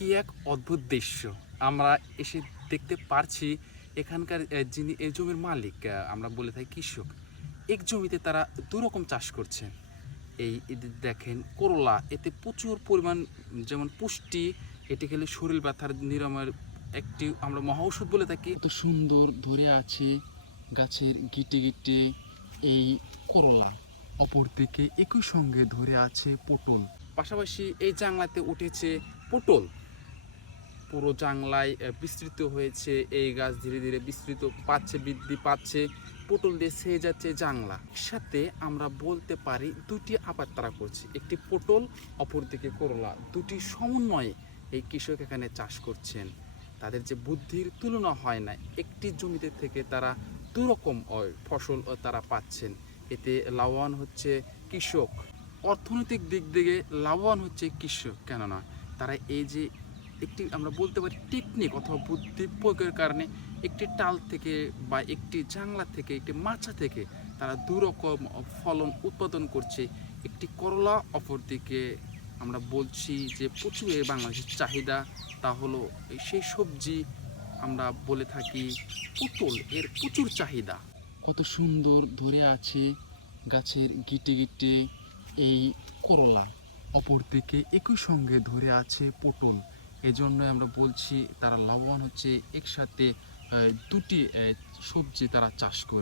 কি এক অদ্ভুত দৃশ্য আমরা এসে দেখতে পারছি। এখানকার যিনি এই জমির মালিক, আমরা বলে থাকি কৃষক, এক জমিতে তারা দুরকম চাষ করছে। দেখেন করলা, এতে প্রচুর পরিমাণ যেমন পুষ্টি, এটি খেলে শরীর ব্যথার নিরাময়ের একটি আমরা মহা ঔষধ বলে থাকি। এত সুন্দর ধরে আছে গাছের গিটে গিটে এই করলা, অপরদিকে একই সঙ্গে ধরে আছে পটল, পাশাপাশি এই জাংলাতে উঠেছে পটল। পুরো জাংলায় বিস্তৃত হয়েছে এই গাছ, ধীরে ধীরে বিস্তৃত পাচ্ছে, বৃদ্ধি পাচ্ছে, পটল দিয়ে ছেয়ে যাচ্ছে জাংলা। সাথে আমরা বলতে পারি দুটি আবাদ তারা করছে, একটি পটল, অপরদিকে করলা, দুটি সমন্বয়ে এই কৃষক এখানে চাষ করছেন। তাদের যে বুদ্ধির তুলনা হয় না, একটি জমিতে থেকে তারা দুরকম ফসল তারা পাচ্ছেন। এতে লাভবান হচ্ছে কৃষক, অর্থনৈতিক দিক থেকে লাভবান হচ্ছে কৃষক। কেননা তারা এই যে একটি আমরা বলতে পারি টেকনিক অথবা বুদ্ধি প্রয়োগের কারণে একটি টাল থেকে বা একটি জাংলা থেকে, একটি মাচা থেকে তারা দুরকম ফলন উৎপাদন করছে। একটি করলা, অপরদিকে আমরা বলছি যে প্রচুর বাংলাদেশের চাহিদা, তা হলো সেই সবজি আমরা বলে থাকি পটল, এর প্রচুর চাহিদা। কত সুন্দর ধরে আছে গাছের গিটে গিটে এই করলা, অপরদিকে একই সঙ্গে ধরে আছে পটল। এজন্য আমরা বলছি তারা লাভবান হচ্ছে একসাথে দুটি সবজি তারা চাষ করে।